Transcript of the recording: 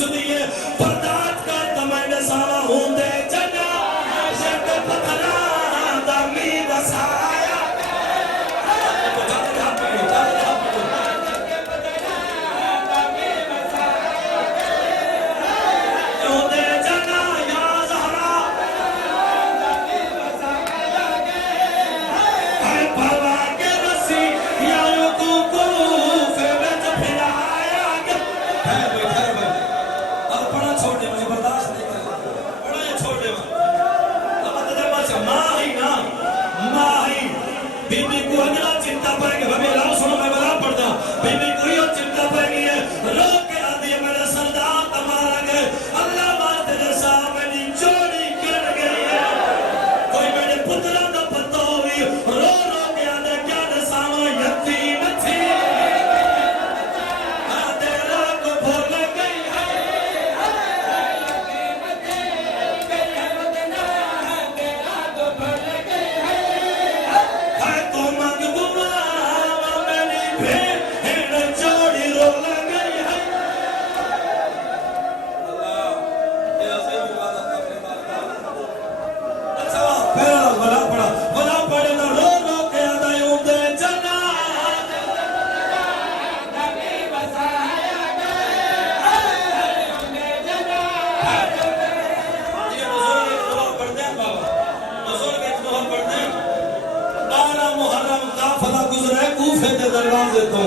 पुछदी है बर्दाश्त कर तमने सावा होंदे जना शक पतला दमी वसाया होंदे जना या ज़हरा है भला के रसी या युकू फेवज फिराया है भाई अब पढ़ा छोड़ दे मुझे बर्दाश्त नहीं कर पढ़ा ये छोड़ दे अब तेरे पास माँ ही बीबी को अगला चिंता पड़ेगी भाभी लाओ सुनो मैं बता पढ़ता बीबी को ये चिंता पड़ेगी है रो के आदि मेरे सरदार तुम्हारा के अल्लाह वास्ते जैसा मेरी चोरी कर गई है कोई मेरे पुत्रा का पत्ता हुई रो के आदि क्या दसावा यतीम थी तेरा को भूल गई है तो मंग बुआ मेरी भेड़ चोरी रो गई है अच्छा पहला भला पड़े ना रो के आदा उदे जना ये बुजुर्ग एक दुआ पढ़ते हैं बाबा बुजुर्ग एक दुआ पढ़ते हैं 12 मुहर्रम काफिला गुजरे कूफे के दरवाजे तो